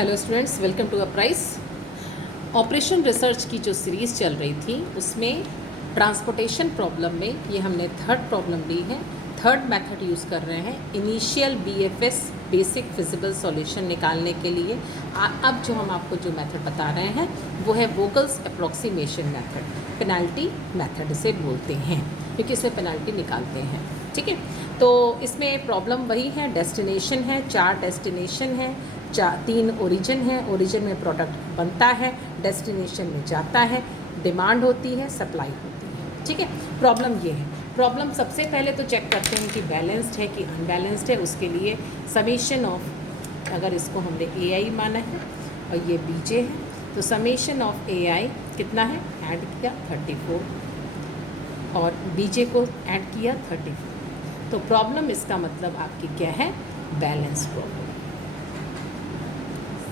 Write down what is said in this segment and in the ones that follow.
Hello students, welcome to Uprise. Operation research की जो series चल रही थी उसमें ट्रांसपोर्टेशन प्रॉब्लम में ये हमने थर्ड प्रॉब्लम ली है। थर्ड मेथड यूज़ कर रहे हैं initial BFS basic feasible solution निकालने के लिए। अब जो हम आपको जो मेथड बता रहे हैं वो है वोगल्स अप्रॉक्सीमेशन मेथड, पेनल्टी मेथड इसे बोलते हैं क्योंकि इसमें पेनल्टी निकालते हैं। ठीक है, तो इसमें प्रॉब्लम वही है, डेस्टिनेशन है, 4 डेस्टिनेशन है, 3 ओरिजिन है। ओरिजिन में प्रोडक्ट बनता है, डेस्टिनेशन में जाता है, डिमांड होती है, सप्लाई होती है। ठीक है, प्रॉब्लम ये है। प्रॉब्लम सबसे पहले तो चेक करते हैं कि बैलेंस्ड है कि अनबैलेंस्ड है। उसके लिए समेशन ऑफ, अगर इसको हमने ए आई माना है और ये बीजे है तो समेशन ऑफ ए आई कितना है, ऐड किया 34 और बीजे को ऐड किया 34। तो प्रॉब्लम इसका मतलब आपकी क्या है, बैलेंस प्रॉब्लम।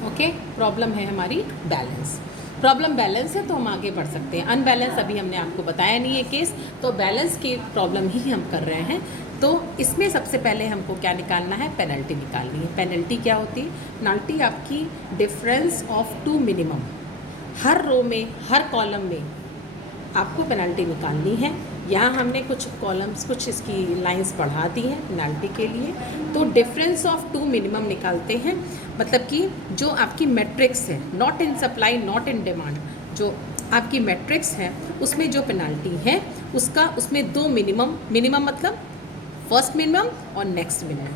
ओके, प्रॉब्लम है हमारी बैलेंस। प्रॉब्लम बैलेंस है तो हम आगे बढ़ सकते हैं। अनबैलेंस अभी हमने आपको बताया नहीं है केस, तो बैलेंस की प्रॉब्लम ही हम कर रहे हैं। तो इसमें सबसे पहले हमको क्या निकालना है, पेनल्टी निकालनी है। पेनल्टी क्या होती है, पेनल्टी आपकी डिफरेंस ऑफ 2 मिनिमम। हर रो में, हर कॉलम में आपको पेनल्टी निकालनी है। यहाँ हमने कुछ कॉलम्स, कुछ इसकी लाइंस बढ़ा दी हैं पेनल्टी के लिए। तो डिफरेंस ऑफ 2 मिनिमम निकालते हैं, मतलब कि जो आपकी मैट्रिक्स है, not in supply not in demand, जो आपकी मैट्रिक्स है उसमें जो पेनल्टी है उसका, उसमें 2 मिनिमम मतलब फर्स्ट मिनिमम और नेक्स्ट मिनिमम।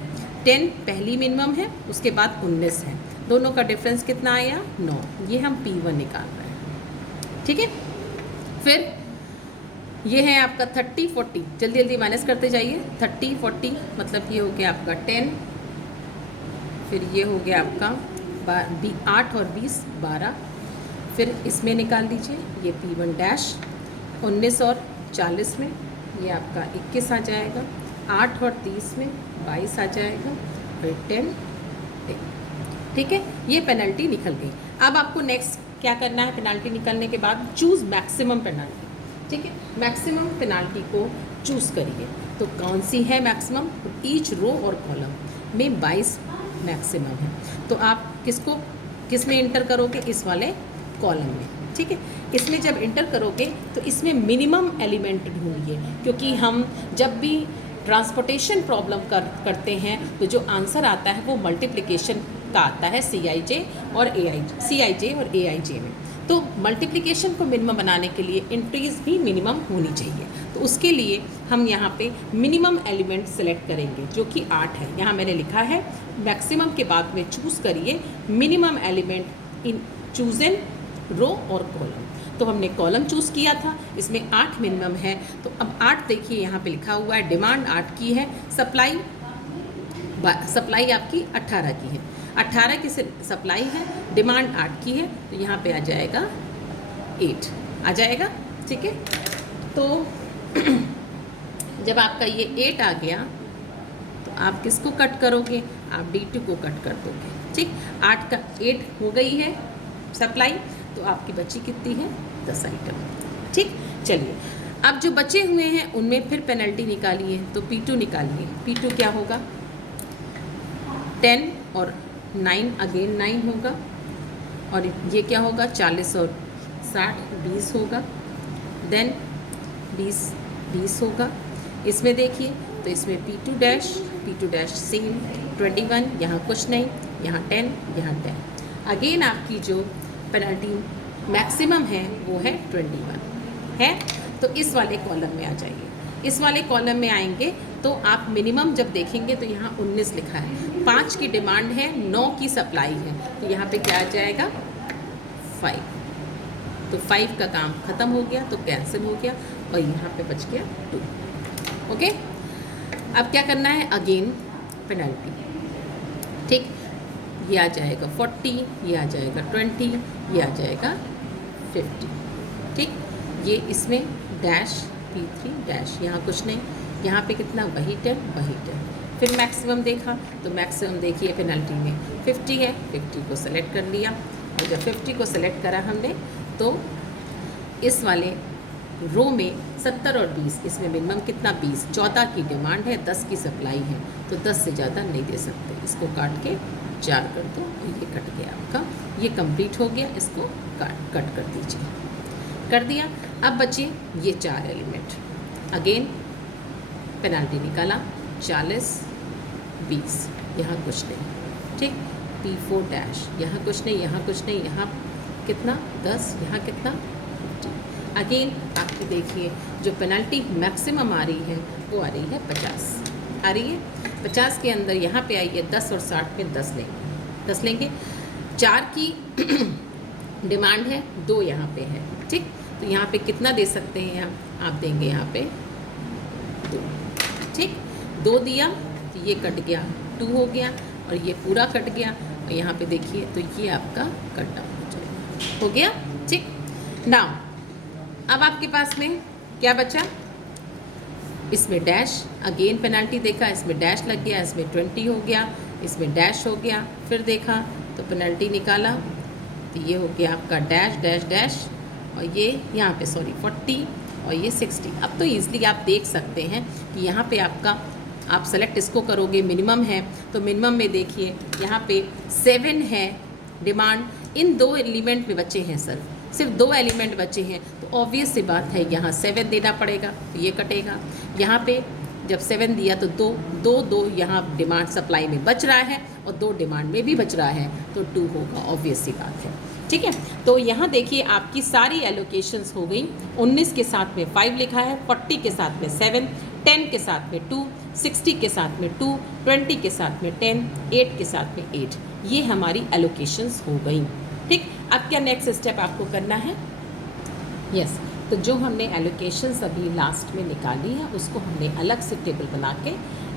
10 पहली मिनिमम है, उसके बाद 19 है, दोनों का डिफरेंस कितना आया, 9। ये हम P1 निकाल रहे हैं। ठीक है, फिर ये है आपका 30 40, जल्दी जल्दी माइनस करते जाइए। 30 40 मतलब ये हो गया आपका 10, फिर ये हो गया आपका 8 और 20 12, फिर इसमें निकाल दीजिए ये P1 डैश। 19 और 40 में ये आपका 21 आ जाएगा, 8 और 30 में 22 आ जाएगा, फिर 10। ठीक है, ये पेनल्टी निकल गई। अब आपको नेक्स्ट क्या करना है, पेनल्टी निकलने के बाद चूज़ मैक्सिमम पेनल्टी। ठीक है, मैक्सिमम पेनल्टी को चूज़ करिए। तो कौन सी है मैक्सिमम, ईच रो और कॉलम में 22 मैक्सिमम है। तो आप किस में इंटर करोगे, इस वाले कॉलम में। ठीक है, इसमें जब इंटर करोगे तो इसमें मिनिमम एलिमेंट ढूंढिए, क्योंकि हम जब भी ट्रांसपोर्टेशन प्रॉब्लम करते हैं तो जो आंसर आता है वो मल्टीप्लिकेशन का आता है CIJ और AIJ में। तो मल्टीप्लिकेशन को मिनिमम बनाने के लिए एंट्रीज भी मिनिमम होनी चाहिए। तो उसके लिए हम यहाँ पे मिनिमम एलिमेंट सेलेक्ट करेंगे जो कि 8 है। यहाँ मैंने लिखा है मैक्सिमम के बाद में चूज़ करिए minimum element in choose in row और कॉलम। तो हमने कॉलम चूज़ किया था, इसमें 8 मिनिमम है। तो अब 8 देखिए यहाँ पे लिखा हुआ है, डिमांड 8 की है, सप्लाई आपकी 18 की है। 18 की सप्लाई है, डिमांड 8 की है, तो यहाँ पे आ जाएगा 8 आ जाएगा। ठीक है, तो जब आपका ये 8 आ गया तो आप किसको कट करोगे, आप D2 को कट कर दोगे। ठीक, 8 का 8 हो गई है सप्लाई, तो आपकी बची कितनी है, 10 आइटम। ठीक, चलिए अब जो बचे हुए हैं उनमें फिर पेनल्टी निकालिए। तो P2 निकालिए। P2 क्या होगा, 10 और 9 अगेन 9 होगा, और ये क्या होगा, 40 और 60 20 होगा, देन 20 होगा। इसमें देखिए तो इसमें P2 डैश सेम 21, यहाँ कुछ नहीं, यहाँ 10, यहाँ 10। अगेन आपकी जो पेनल्टी मैक्सिमम है वो है 21 है। तो इस वाले कॉलम में आ जाइए। इस वाले कॉलम में आएंगे तो आप मिनिमम जब देखेंगे तो यहाँ 19 लिखा है, 5 की डिमांड है, 9 की सप्लाई है, तो यहाँ पे क्या आ जाएगा, 5। तो 5 का काम ख़त्म हो गया, तो कैंसिल हो गया, और यहाँ पे बच गया 2। ओके, अब क्या करना है, अगेन पेनल्टी। ठीक, ये आ जाएगा 40, ये आ जाएगा 20, ये आ जाएगा 50। ठीक, ये इसमें डैश P3 डैश, यहाँ कुछ नहीं, यहाँ पे कितना, वही 10 वही 10। फिर मैक्सिमम देखा तो मैक्सिमम देखिए पेनल्टी में 50 है, 50 को सेलेक्ट कर लिया, और जब 50 को सेलेक्ट करा हमने तो इस वाले रो में 70 और 20, इसमें मिनिमम कितना, 20। 14 की डिमांड है, 10 की सप्लाई है, तो 10 से ज़्यादा नहीं दे सकते, इसको काट के 4 कर दो और ये कट गया आपका, ये कंप्लीट हो गया, इसको कट कर दीजिए, कर दिया। अब बचे ये 4 एलिमेंट, अगेन पेनल्टी निकाला 40 20, यहाँ कुछ नहीं, ठीक, P4 डैश, यहाँ कुछ नहीं, यहाँ कुछ नहीं, यहाँ कितना 10, यहाँ कितना 50। अगेन आपकी देखिए जो पेनल्टी मैक्सिमम आ रही है वो आ रही है 50, आ रही है 50 के अंदर यहाँ पे आई है 10 और 60 में 10 लेंगे, 10 लेंगे। 4 की डिमांड है, 2 यहाँ पे है, ठीक, तो यहाँ पे कितना दे सकते हैं आप देंगे यहाँ पे 2, ठीक, 2 दिया तो ये कट गया, 2 हो गया और ये पूरा कट गया और यहाँ पे देखिए तो ये आपका कट डाउन हो जाएगा, हो गया, ठीक। नाउ अब आपके पास में क्या बचा, इसमें डैश, अगेन पेनल्टी देखा, इसमें डैश लग गया, इसमें 20 हो गया, इसमें डैश हो गया, फिर देखा तो पेनल्टी निकाला तो ये हो गया आपका डैश डैश डैश और ये यहाँ पे 40 और ये 60। अब तो ईज़िली आप देख सकते हैं कि यहाँ पे आपका आप सेलेक्ट इसको करोगे, मिनिमम है तो मिनिमम में देखिए यहाँ पे 7 है डिमांड, इन 2 एलिमेंट में बचे हैं सर, सिर्फ 2 एलिमेंट बचे हैं तो ऑब्वियस सी बात है यहाँ 7 देना पड़ेगा, तो ये कटेगा। यहाँ पे जब 7 दिया तो 2 यहाँ डिमांड सप्लाई में बच रहा है और 2 डिमांड में भी बच रहा है तो 2 होगा, ऑब्वियस सी बात है, ठीक है। तो यहाँ देखिए आपकी सारी एलोकेशंस हो गई, 19 के साथ में 5 लिखा है, 40 के साथ में 7, 10 के साथ में 2, 60 के साथ में 2, 20 के साथ में 10, 8 के साथ में 8, ये हमारी एलोकेशंस हो गई, ठीक। अब क्या नेक्स्ट स्टेप आपको करना है, यस, तो जो हमने एलोकेशंस अभी लास्ट में निकाली है उसको हमने अलग से टेबल बना के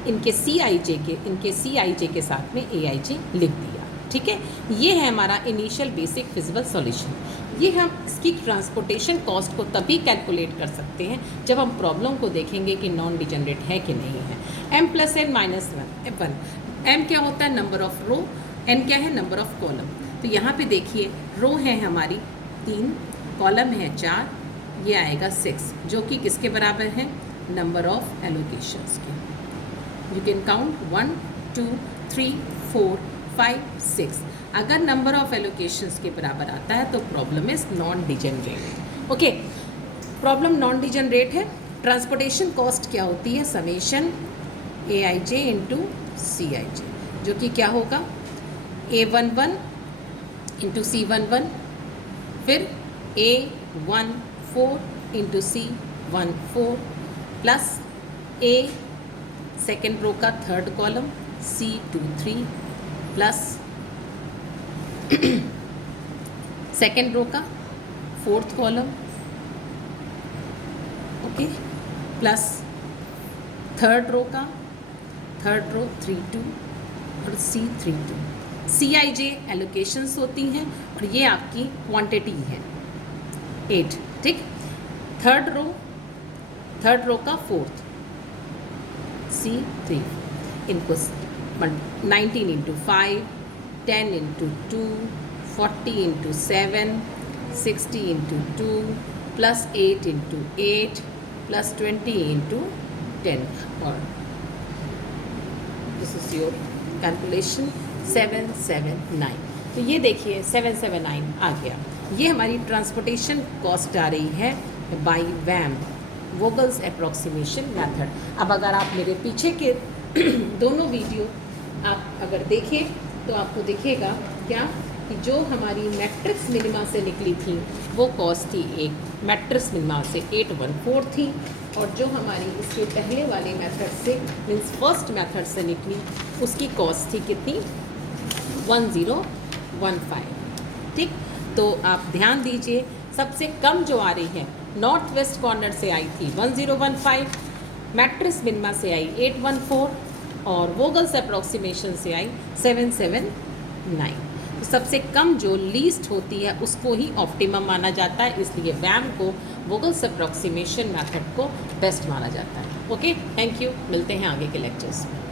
इनके CIJ के साथ में AIJ लिख दिया, ठीक है। ये है हमारा इनिशियल बेसिक फिजिबल सॉल्यूशन। ये हम इसकी ट्रांसपोर्टेशन कॉस्ट को तभी कैलकुलेट कर सकते हैं जब हम प्रॉब्लम को देखेंगे कि नॉन डिजनरेट है कि नहीं है। m+n-1, m क्या होता है, नंबर ऑफ रो, n क्या है, नंबर ऑफ कॉलम। तो यहाँ पे देखिए रो है हमारी 3, कॉलम है 4, ये आएगा 6, जो कि किसके बराबर है, नंबर ऑफ एलोकेशंस के। You can count 1 2 3 4 5 6। अगर नंबर ऑफ एलोकेशंस के बराबर आता है तो problem is non degenerate. Okay, problem non degenerate है। ट्रांसपोर्टेशन कॉस्ट क्या होती है, समेशन AIJ इंटू CIJ, जो कि क्या होगा A11 इंटू C11, फिर A14 into C14 plus A second row का third column C23 plus second row का fourth column, okay, plus third row 32 और C32। CIJ एलोकेशंस होती हैं और ये आपकी क्वांटिटी है 8, ठीक। थर्ड रो का फोर्थ C3, इनको 19 into 5, 10 into 2, 40 into 7, 60 into 2 plus 8 into 8 plus 20 into 10 और दिस इज योर कैलकुलेशन 779। तो ये देखिए 779 आ गया। ये हमारी ट्रांसपोर्टेशन कॉस्ट आ रही है बाय वैम, वोगल्स अप्रॉक्सीमेशन मेथड। अब अगर आप मेरे पीछे के दोनों वीडियो आप अगर देखें तो आपको दिखेगा क्या कि जो हमारी मैट्रिक्स मिनिमा से निकली थी वो कॉस्ट थी एक मैट्रिक्स मिनिमा से 814 थी, और जो हमारी इसके पहले वाले मेथड से मीन्स फर्स्ट मेथड से निकली उसकी कॉस्ट थी कितनी 1015, ठीक। तो आप ध्यान दीजिए सबसे कम जो आ रही है नॉर्थ वेस्ट कॉर्नर से आई थी 1015, मैट्रिक्स मिनिमा से आई 814 और वोगल्स अप्रॉक्सीमेशन से आई 779। तो सबसे कम जो लीस्ट होती है उसको ही ऑप्टिमम माना जाता है, इसलिए वैम को वोगल्स अप्रॉक्सीमेशन मेथड को बेस्ट माना जाता है। ओके, थैंक यू, मिलते हैं आगे के लेक्चर्स में।